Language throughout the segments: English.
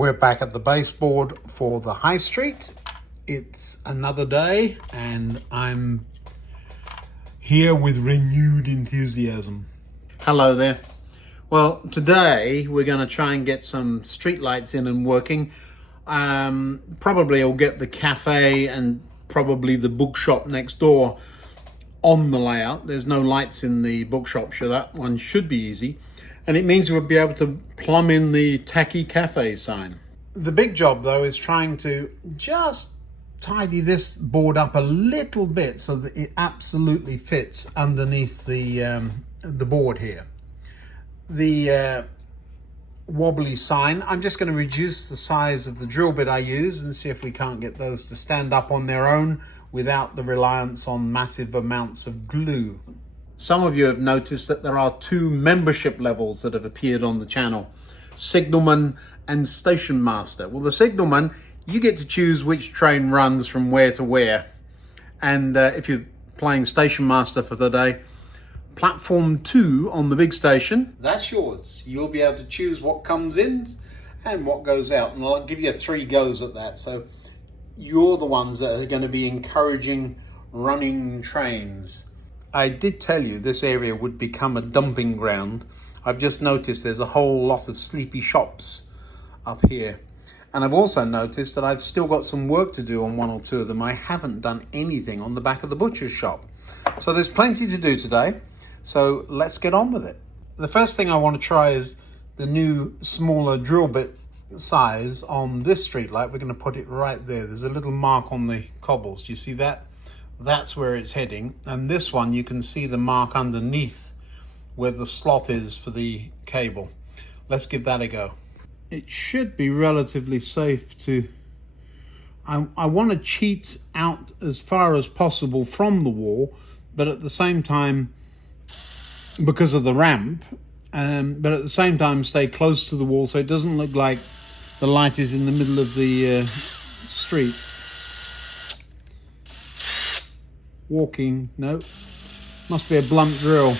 We're back at the baseboard for the high street. It's another day and I'm here with renewed enthusiasm. Hello there. Well, today we're going to try and get some street lights in and working. Probably I'll get the cafe and probably the bookshop next door on the layout. There's no lights in the bookshop, so that one should be easy. And it means we'll be able to plumb in the tacky cafe sign. The big job though is trying to just tidy this board up a little bit so that it absolutely fits underneath the board here. The wobbly sign, I'm just going to reduce the size of the drill bit I use and see if we can't get those to stand up on their own without the reliance on massive amounts of glue. Some of you have noticed that there are two membership levels that have appeared on the channel, Signalman and Station Master. Well, the Signalman, you get to choose which train runs from where to where. And if you're playing Station Master for the day, platform 2 on the big station, that's yours. You'll be able to choose what comes in and what goes out. And I'll give you 3 goes at that. So you're the ones that are going to be encouraging running trains. I did tell you this area would become a dumping ground. I've just noticed there's a whole lot of sleepy shops up here. And I've also noticed that I've still got some work to do on 1 or 2 of them. I haven't done anything on the back of the butcher's shop. So there's plenty to do today. So let's get on with it. The first thing I want to try is the new smaller drill bit size on this street light. We're going to put it right there. There's a little mark on the cobbles. Do you see that? That's where it's heading. And this one, you can see the mark underneath where the slot is for the cable. Let's give that a go. It should be relatively safe to... I want to cheat out as far as possible from the wall, but at the same time, because of the ramp, but at the same time stay close to the wall so it doesn't look like the light is in the middle of the street. Walking, no, must be a blunt drill.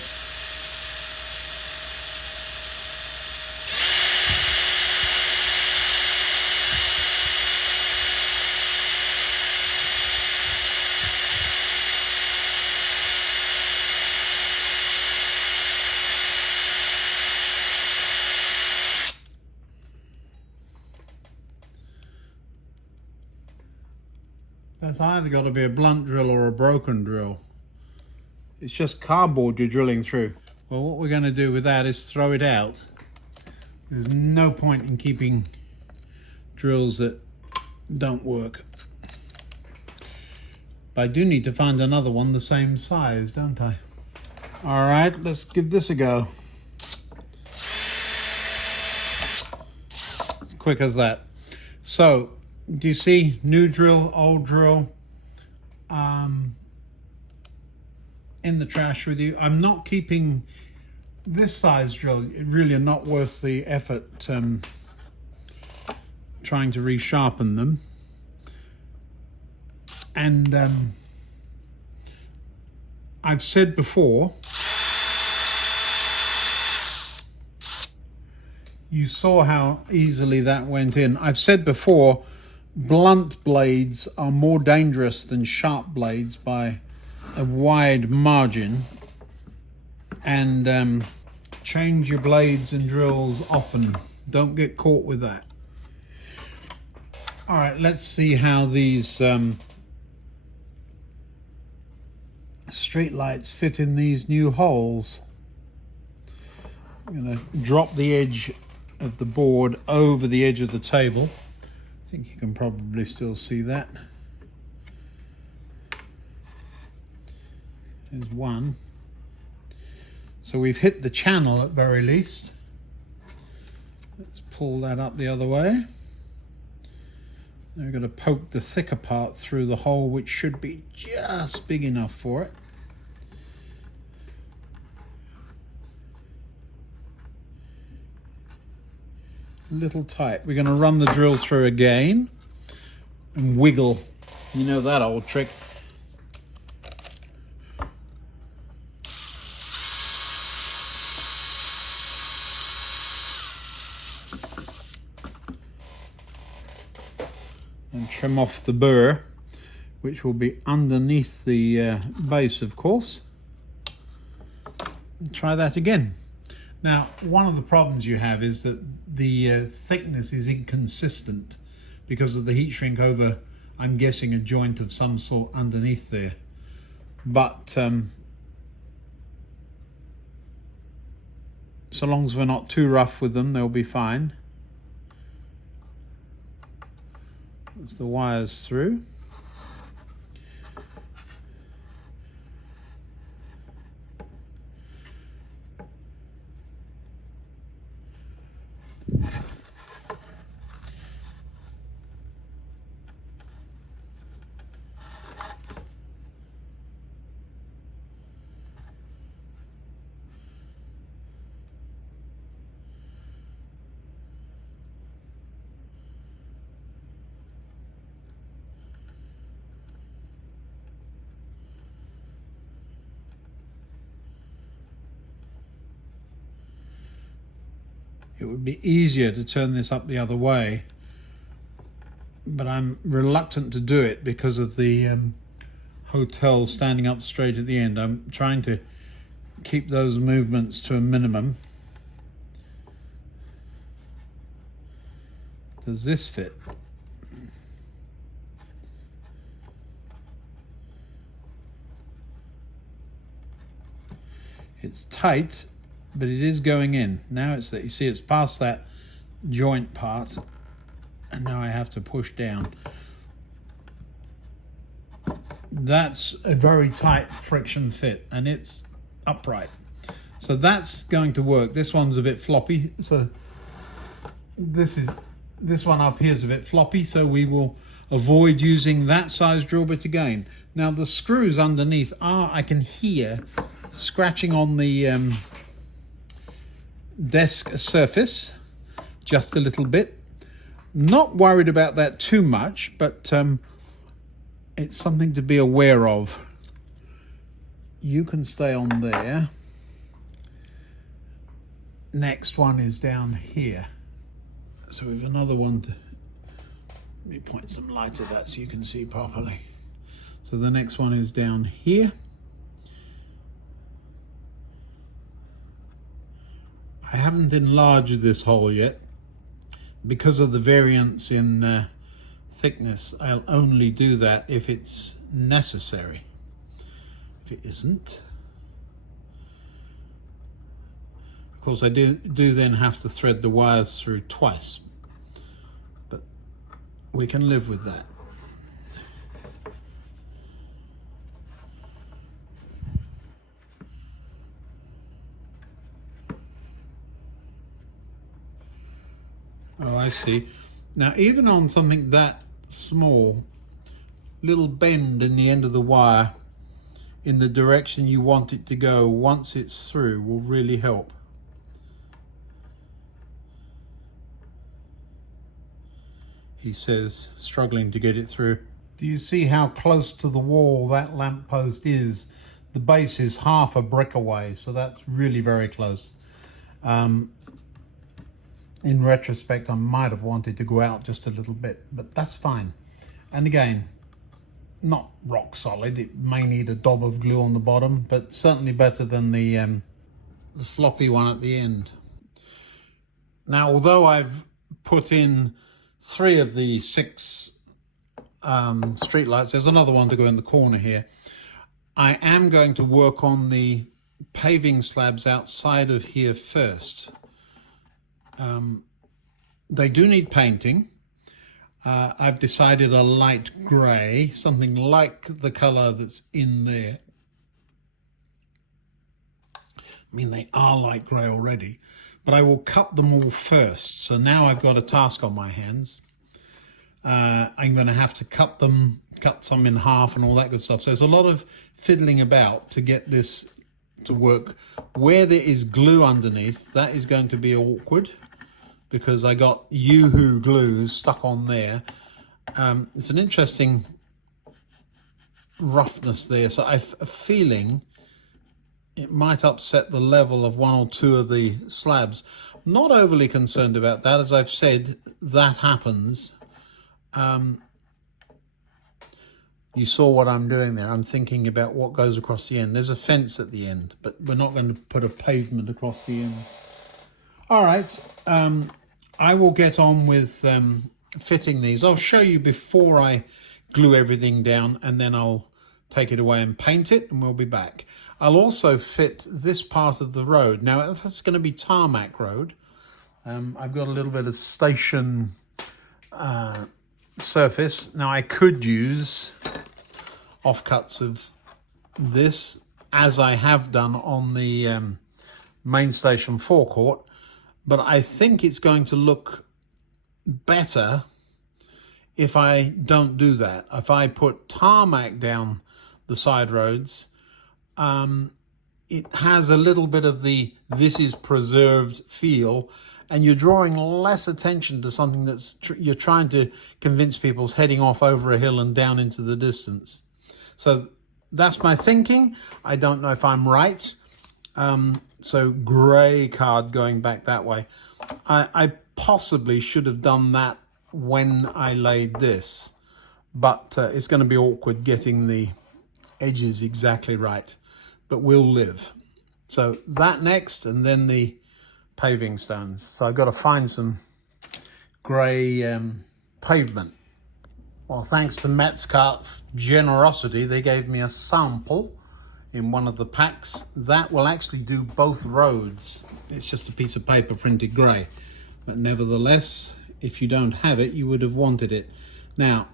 That's either got to be a blunt drill or a broken drill. It's just cardboard you're drilling through. Well, what we're going to do with that is throw it out. There's no point in keeping drills that don't work. But I do need to find another one the same size, don't I? All right, let's give this a go. Quick as that. So, do you see new drill, old drill in the trash with you? I'm not keeping this size drill. It really are not worth the effort trying to resharpen them. And I've said before, you saw how easily that went in. I've said before, blunt blades are more dangerous than sharp blades by a wide margin, and change your blades and drills often. Don't get caught with that. All right, let's see how these street lights fit in these new holes. I'm going to drop the edge of the board over the edge of the table. I think you can probably still see that. There's one. So we've hit the channel at very least. Let's pull that up the other way. Now we're going to poke the thicker part through the hole, which should be just big enough for it. A little tight. We're going to run the drill through again and wiggle. You know that old trick. and trim off the burr, which will be underneath the base, of course. And try that again. Now, one of the problems you have is that the thickness is inconsistent because of the heat shrink over, I'm guessing, a joint of some sort underneath there. But so long as we're not too rough with them, they'll be fine. As the wires through. It would be easier to turn this up the other way, but I'm reluctant to do it because of the hotel standing up straight at the end. I'm trying to keep those movements to a minimum. Does this fit? It's tight, but it is going in. Now it's that, you see, it's past that joint part, and now I have to push down. That's a very tight friction fit, and it's upright. So that's going to work. This one's a bit floppy, so this one up here is a bit floppy, so we will avoid using that size drill bit again. Now the screws underneath I can hear scratching on the desk surface just a little bit. Not worried about that too much, but it's something to be aware of. You can stay on there. Next one is down here. So we have another one to, let me point some light at that so you can see properly. So the next one is down here. I haven't enlarged this hole yet because of the variance in thickness. I'll only do that if it's necessary. If it isn't, of course I do then have to thread the wires through twice, but we can live with that. Oh, I see. Now, even on something that small, little bend in the end of the wire in the direction you want it to go once it's through will really help. He says, struggling to get it through. Do you see how close to the wall that lamppost is? The base is half a brick away, so that's really very close. In retrospect, I might have wanted to go out just a little bit, but that's fine. And again, not rock solid. It may need a daub of glue on the bottom, but certainly better than the floppy one at the end. Now, although I've put in 3 of the 6 street lights, there's another one to go in the corner here. I am going to work on the paving slabs outside of here first. They do need painting. I've decided a light grey, something like the colour that's in there. I mean, they are light grey already, but I will cut them all first. So now I've got a task on my hands. I'm going to have to cut some in half and all that good stuff. So there's a lot of fiddling about to get this to work. Where there is glue underneath, that is going to be awkward, because I got Yoo-hoo glue stuck on there. It's an interesting roughness there, so I have a feeling it might upset the level of 1 or 2 of the slabs. Not overly concerned about that. As I've said, that happens. You saw what I'm doing there. I'm thinking about what goes across the end. There's a fence at the end, but we're not going to put a pavement across the end. All right, I will get on with fitting these. I'll show you before I glue everything down, and then I'll take it away and paint it, and we'll be back. I'll also fit this part of the road. Now, that's going to be tarmac road. I've got a little bit of station surface. Now, I could use offcuts of this, as I have done on the main station forecourt, but I think it's going to look better if I don't do that. If I put tarmac down the side roads, it has a little bit of the this is preserved feel, and you're drawing less attention to something that's you're trying to convince people's heading off over a hill and down into the distance. So that's my thinking. I don't know if I'm right. So grey card going back that way. I possibly should have done that when I laid this, but it's going to be awkward getting the edges exactly right, but we'll live. So that next, and then the paving stones. So I've got to find some grey pavement. Well, thanks to Metzcart's generosity, they gave me a sample in one of the packs. That will actually do both roads. It's just a piece of paper printed grey. But nevertheless, if you don't have it, you would have wanted it. Now,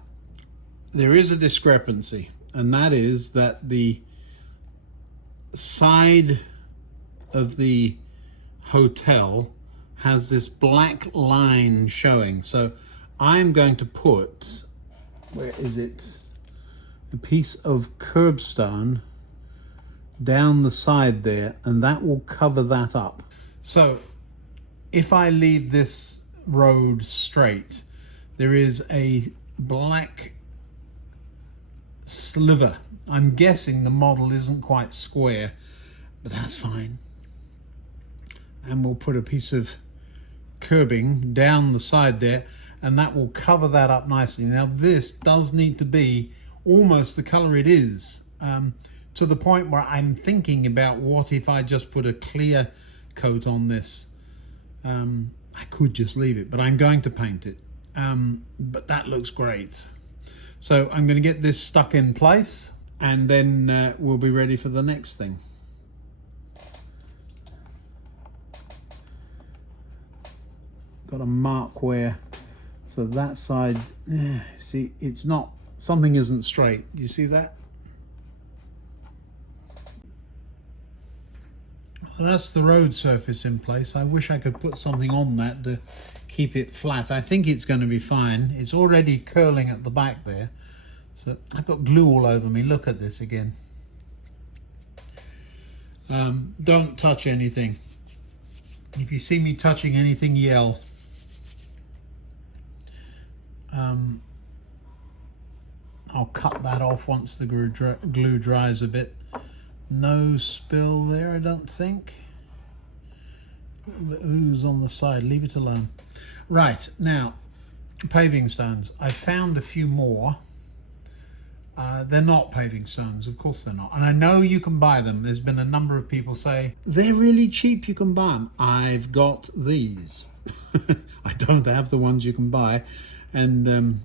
there is a discrepancy, and that is that the side of the hotel has this black line showing. So I'm going to put, where is it? A piece of curbstone down the side there, and that will cover that up. So if I leave this road straight, there is a black sliver. I'm guessing the model isn't quite square, but that's fine. And we'll put a piece of curbing down the side there, and that will cover that up nicely. Now this does need to be almost the color it is, to the point where I'm thinking about what if I just put a clear coat on this. I could just leave it, but I'm going to paint it. But that looks great. So I'm going to get this stuck in place, and then we'll be ready for the next thing. Got a mark where, so that side, see, it's not, something isn't straight. You see that? Well, that's the road surface in place. I wish I could put something on that to keep it flat. I think it's going to be fine. It's already curling at the back there. So I've got glue all over me. Look at this again. Don't touch anything. If you see me touching anything, yell. I'll cut that off once the glue dries a bit. No spill there, I don't think. The ooze on the side, leave it alone. Right, now, paving stones. I found a few more. They're not paving stones, of course they're not. And I know you can buy them. There's been a number of people say, they're really cheap, you can buy them. I've got these. I don't have the ones you can buy. And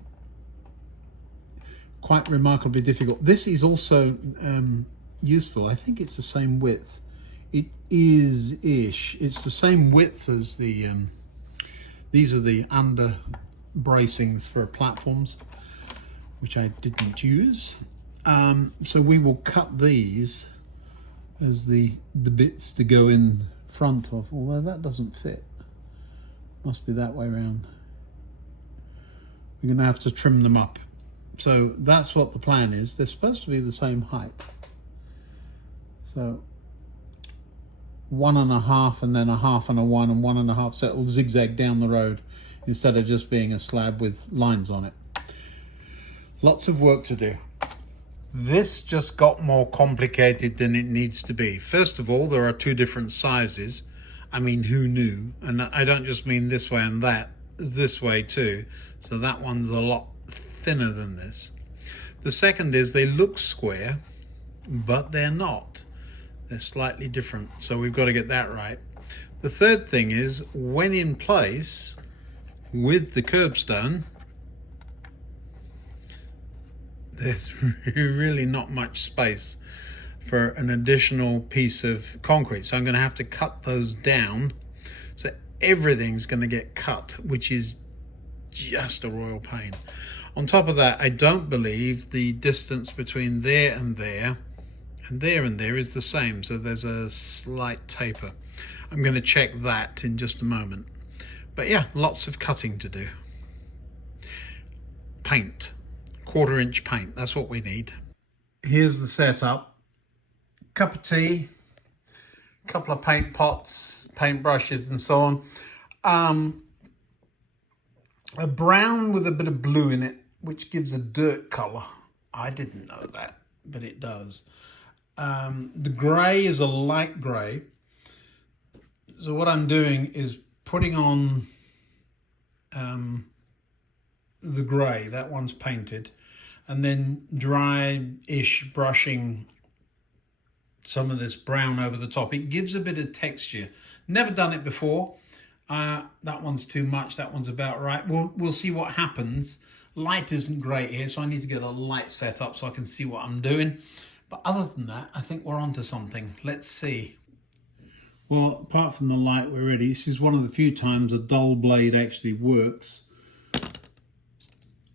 quite remarkably difficult. This is also useful. I think it's the same width. It is-ish. It's the same width as the, these are the under bracings for platforms, which I didn't use. So we will cut these as the bits to go in front of, although that doesn't fit. Must be that way around. We're going to have to trim them up. So that's what the plan is. They're supposed to be the same height. So 1.5 and then a half and a 1 and 1.5, so it'll zigzag down the road instead of just being a slab with lines on it. Lots of work to do. This just got more complicated than it needs to be. First of all, there are two different sizes. I mean, who knew? And I don't just mean this way and that, this way too. So that one's a lot thinner than this. The second is they look square, but they're not. They're slightly different, so we've got to get that right. The third thing is, when in place with the curbstone, there's really not much space for an additional piece of concrete. So I'm going to have to cut those down. So everything's going to get cut, which is just a royal pain. On top of that, I don't believe the distance between there and there and there and there is the same. So there's a slight taper. I'm going to check that in just a moment. But yeah, lots of cutting to do. Paint. 1/4 inch paint, that's what we need. Here's the setup. Cup of tea, couple of paint pots, paint brushes and so on. A brown with a bit of blue in it, which gives a dirt colour. I didn't know that, but it does. The grey is a light grey. So what I'm doing is putting on the grey, that one's painted, and then dry-ish brushing some of this brown over the top. It gives a bit of texture. Never done it before. That one's too much, that one's about right. We'll see what happens. Light isn't great here, so I need to get a light set up so I can see what I'm doing. But other than that, I think we're onto something. Let's see. Well, apart from the light, we're ready. This is one of the few times a dull blade actually works.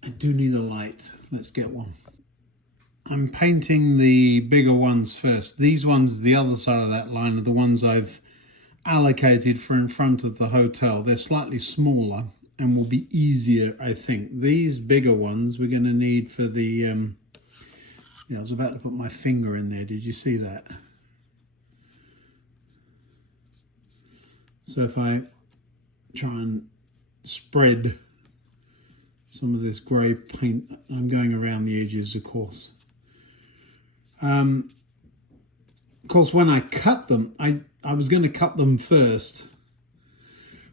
I do need a light. Let's get one. I'm painting the bigger ones first. These ones, the other side of that line, are the ones I've allocated for in front of the hotel. They're slightly smaller and will be easier, I think. These bigger ones we're going to need for the... I was about to put my finger in there. Did you see that? So if I try and spread some of this grey paint, I'm going around the edges, of course. Of course, when I cut them, I was going to cut them first.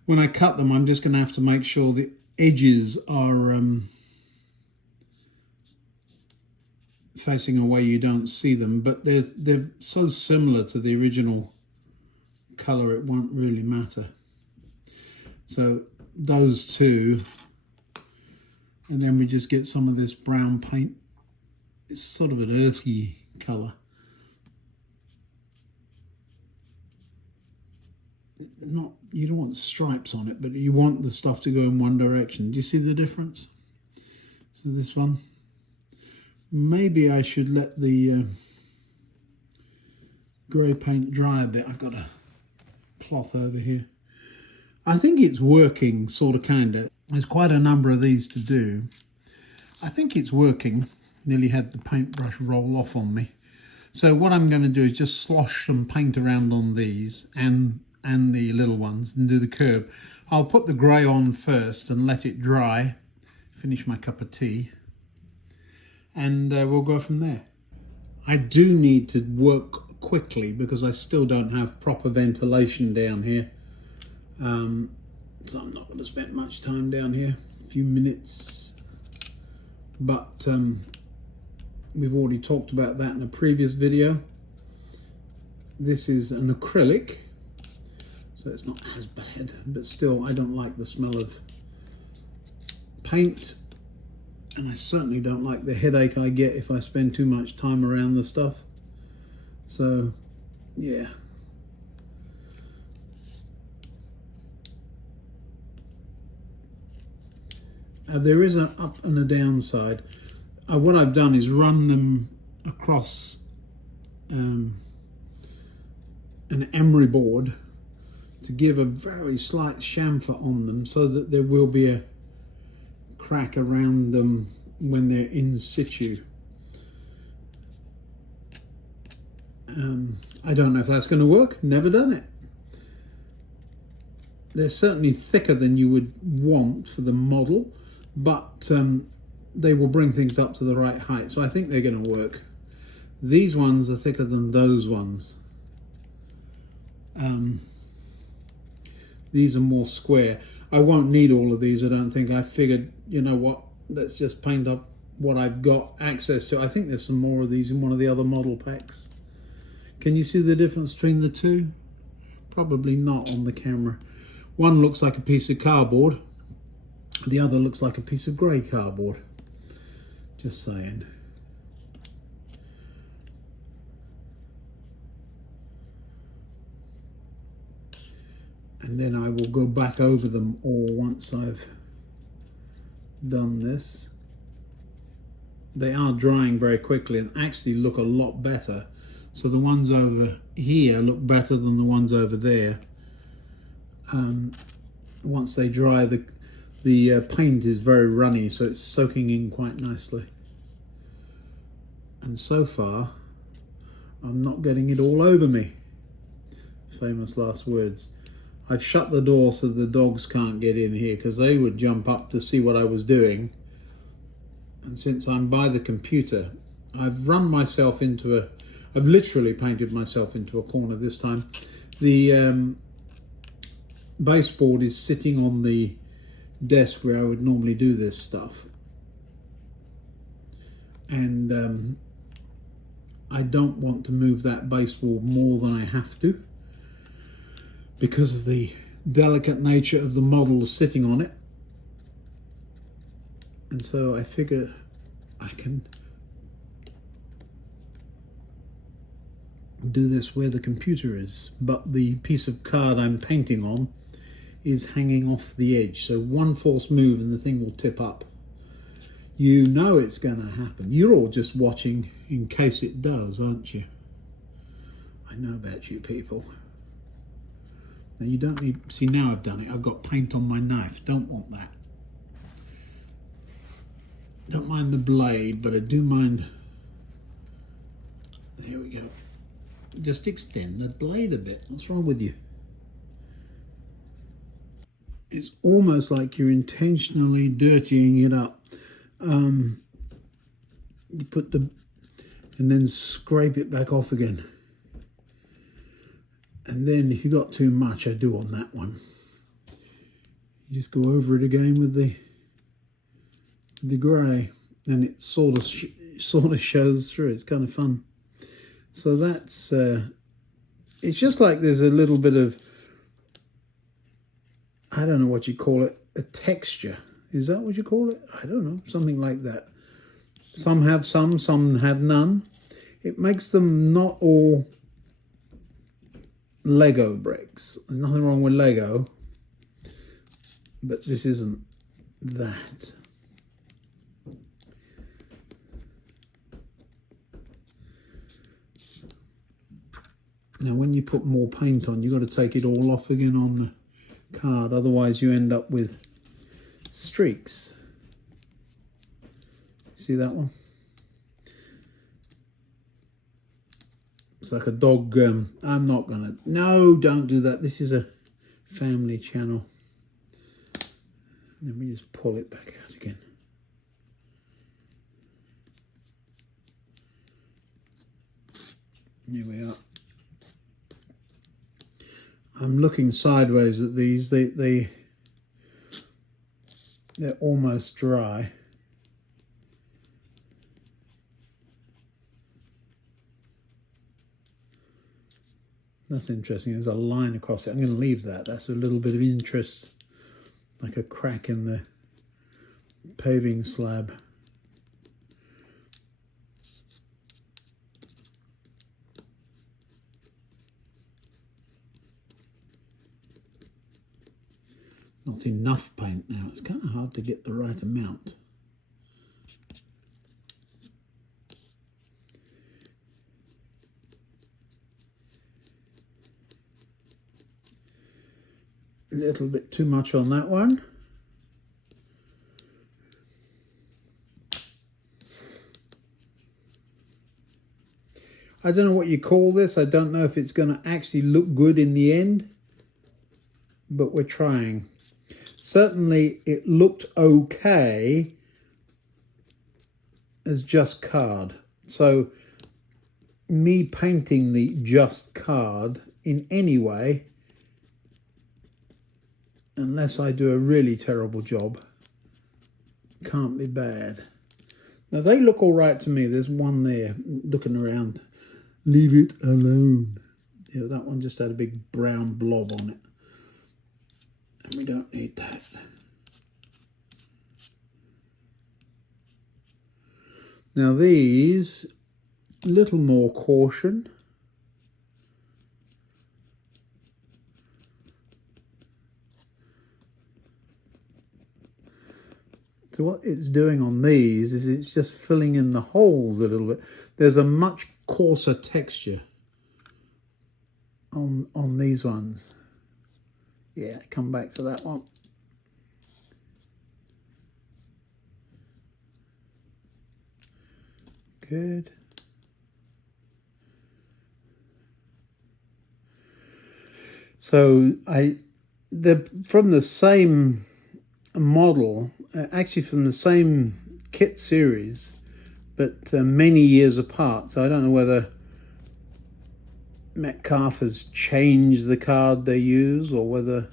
When I cut them, I'm just going to have to make sure the edges are facing away you don't see them, but they're so similar to the original colour it won't really matter. So those two, and then we just get some of this brown paint. It's sort of an earthy colour. Not, you don't want stripes on it, but you want the stuff to go in one direction. Do you see the difference? So this one, maybe I should let the grey paint dry a bit. I've got a cloth over here. I think it's working, sort of, kind of. There's quite a number of these to do. I think it's working. Nearly had the paintbrush roll off on me. So what I'm going to do is just slosh some paint around on these and the little ones and do the curve. I'll put the grey on first and let it dry, finish my cup of tea, and we'll go from there. I do need to work quickly because I still don't have proper ventilation down here. So I'm not going to spend much time down here, a few minutes. But we've already talked about that in a previous video. This is an acrylic, so it's not as bad, but still I don't like the smell of paint, and I certainly don't like the headache I get if I spend too much time around the stuff. So yeah. There is an up and a down side. What I've done is run them across an emery board to give a very slight chamfer on them so that there will be a crack around them when they're in situ. I don't know if that's going to work. Never done it. They're certainly thicker than you would want for the model, but they will bring things up to the right height, so I think they're going to work. These ones are thicker than those ones. These are more square. I won't need all of these, I don't think. I figured, you know what, let's just paint up what I've got access to. I think there's some more of these in one of the other model packs. Can you see the difference between the two? Probably not on the camera. One looks like a piece of cardboard. The other looks like a piece of grey cardboard. Just saying. And then I will go back over them all once I've done this. They are drying very quickly and actually look a lot better. So the ones over here look better than the ones over there. Once they dry, the paint is very runny, so it's soaking in quite nicely. And so far, I'm not getting it all over me. Famous last words. I've shut the door so the dogs can't get in here because they would jump up to see what I was doing. And since I'm by the computer, I've run myself into I've literally painted myself into a corner this time. The baseboard is sitting on the desk where I would normally do this stuff. And I don't want to move that baseboard more than I have to, because of the delicate nature of the model sitting on it. And so I figure I can do this where the computer is, but the piece of card I'm painting on is hanging off the edge. So one false move and the thing will tip up. You know it's going to happen. You're all just watching in case it does, aren't you? I know about you people. Now you don't need, see now I've done it, I've got paint on my knife, don't want that. Don't mind the blade, but I do mind, there we go. Just extend the blade a bit, what's wrong with you? It's almost like you're intentionally dirtying it up. You put the, and then scrape it back off again. And then if you got too much, I do on that one. You just go over it again with the grey, and it sort of shows through. It's kind of fun. So that's it's just like there's a little bit of, I don't know what you call it, a texture. Is that what you call it? I don't know, something like that. Some have some have none. It makes them not all Lego bricks. There's nothing wrong with Lego, but this isn't that. Now when you put more paint on, you've got to take it all off again on the card, otherwise you end up with streaks. See that one? It's like a dog. I'm not gonna, no, don't do that. This is a family channel. Let me just pull it back out again. Here we are. I'm looking sideways at these. They're almost dry. That's interesting. There's a line across it. I'm going to leave that. That's a little bit of interest, like a crack in the paving slab. Not enough paint now. It's kind of hard to get the right amount. A little bit too much on that one. I don't know what you call this. I don't know if it's going to actually look good in the end, but we're trying. Certainly it looked okay as just card. So me painting the just card in any way, unless I do a really terrible job, can't be bad. Now they look all right to me. There's one there looking around. Leave it alone. Yeah, that one just had a big brown blob on it. And we don't need that. Now these, a little more caution. So what it's doing on these is it's just filling in the holes a little bit. There's a much coarser texture on these ones. Yeah, come back to that one. Good. So they're from the same model, actually from the same kit series, but many years apart. So I don't know whether Metcalfer's changed the card they use or whether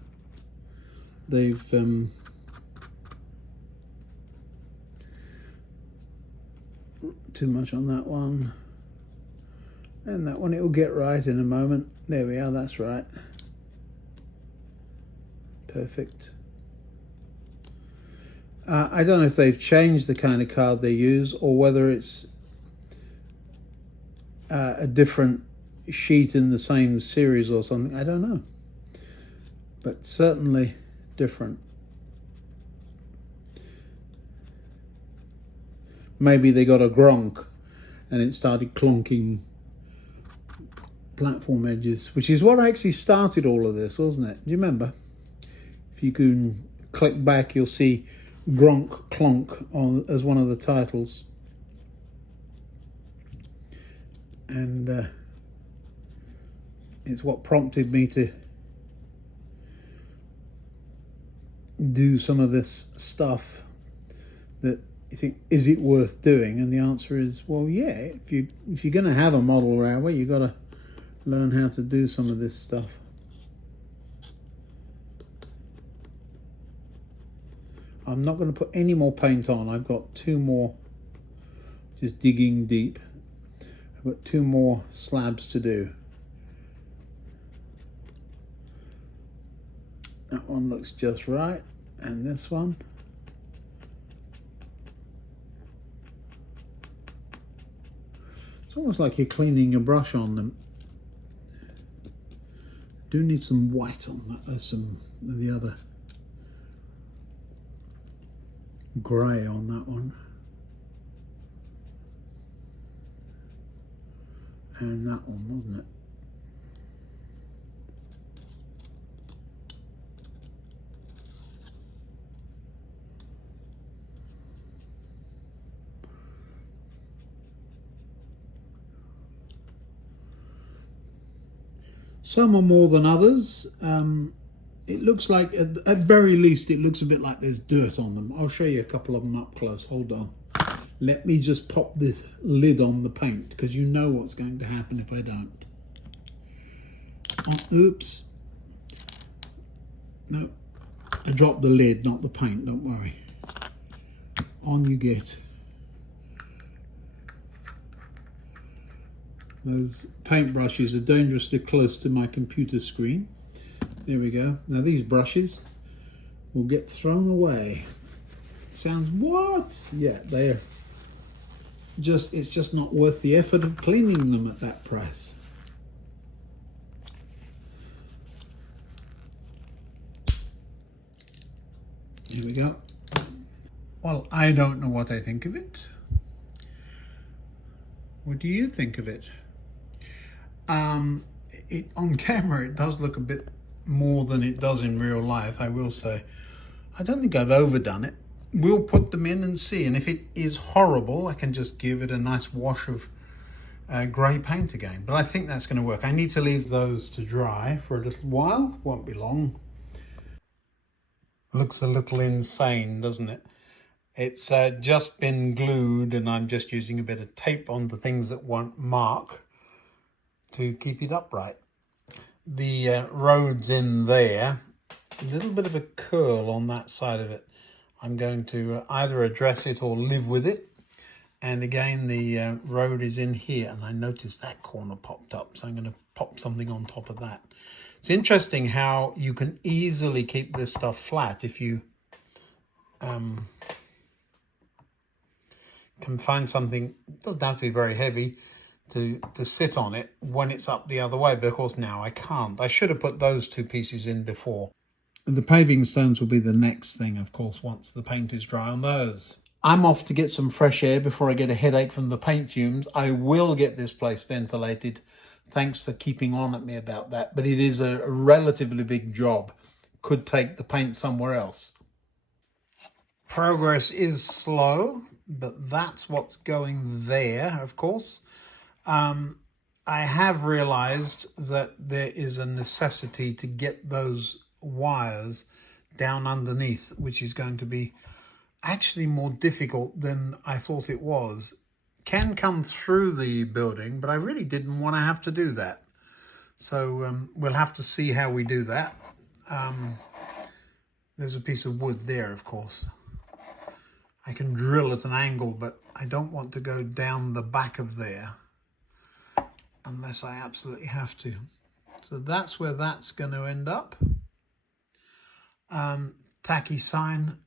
they've too much on that one. And that one, it will get right in a moment. There we are, that's right. Perfect. I don't know if they've changed the kind of card they use or whether it's a different sheet in the same series or something. I don't know. But certainly different. Maybe they got a gronk and it started clonking platform edges, which is what actually started all of this, wasn't it? Do you remember? If you can click back, you'll see Gronk Clonk as one of the titles. And it's what prompted me to do some of this stuff that you think, is it worth doing? And the answer is, well, yeah, if you're going to have a model railway, you've got to learn how to do some of this stuff. I'm not going to put any more paint on. I've got two more, just digging deep. I've got two more slabs to do. That one looks just right, and this one. It's almost like you're cleaning your brush on them. Do need some white on that. There's some of the other grey on that one. And that one, wasn't it? Some are more than others. It looks like, at very least, it looks a bit like there's dirt on them. I'll show you a couple of them up close. Hold on. Let me just pop this lid on the paint, because you know what's going to happen if I don't. Oh, oops. No, I dropped the lid, not the paint, don't worry. On you get. Those paintbrushes are dangerously close to my computer screen. There we go. Now these brushes will get thrown away. Sounds what? Yeah, they're just, it's just not worth the effort of cleaning them at that price. Here we go. Well, I don't know what I think of it. What do you think of it? On camera, it does look a bit more than it does in real life, I will say. I don't think I've overdone it. We'll put them in and see, and if it is horrible, I can just give it a nice wash of grey paint again. But I think that's going to work. I need to leave those to dry for a little while. Won't be long. Looks a little insane, doesn't it? It's just been glued, and I'm just using a bit of tape on the things that won't mark to keep it upright. The road's in there, a little bit of a curl on that side of it. I'm going to either address it or live with it. And again, the road is in here, and I noticed that corner popped up, so I'm going to pop something on top of that. It's interesting how you can easily keep this stuff flat if you can find something. It doesn't have to be very heavy to sit on it when it's up the other way, but of course now I can't. I should have put those two pieces in before. The paving stones will be the next thing, of course, once the paint is dry on those. I'm off to get some fresh air before I get a headache from the paint fumes. I will get this place ventilated. Thanks for keeping on at me about that, but it is a relatively big job. Could take the paint somewhere else. Progress is slow, but that's what's going there, of course. I have realized that there is a necessity to get those wires down underneath, which is going to be actually more difficult than I thought it was. Can come through the building, but I really didn't want to have to do that. So we'll have to see how we do that. There's a piece of wood there, of course. I can drill at an angle, but I don't want to go down the back of there unless I absolutely have to. So that's where that's going to end up. Tacky sign,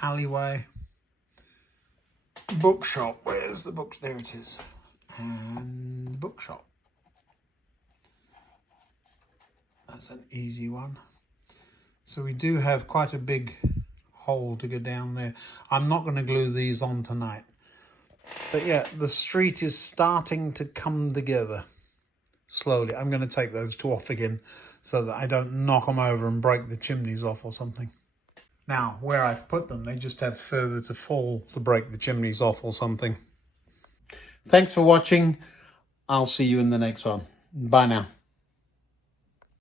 alleyway, bookshop. Where's the book? There it is. And bookshop. That's an easy one. So we do have quite a big hole to go down there. I'm not going to glue these on tonight. But yeah, the street is starting to come together slowly. I'm going to take those two off again so that I don't knock them over and break the chimneys off or something. Now, where I've put them, they just have further to fall to break the chimneys off or something. Thanks for watching. I'll see you in the next one. Bye now.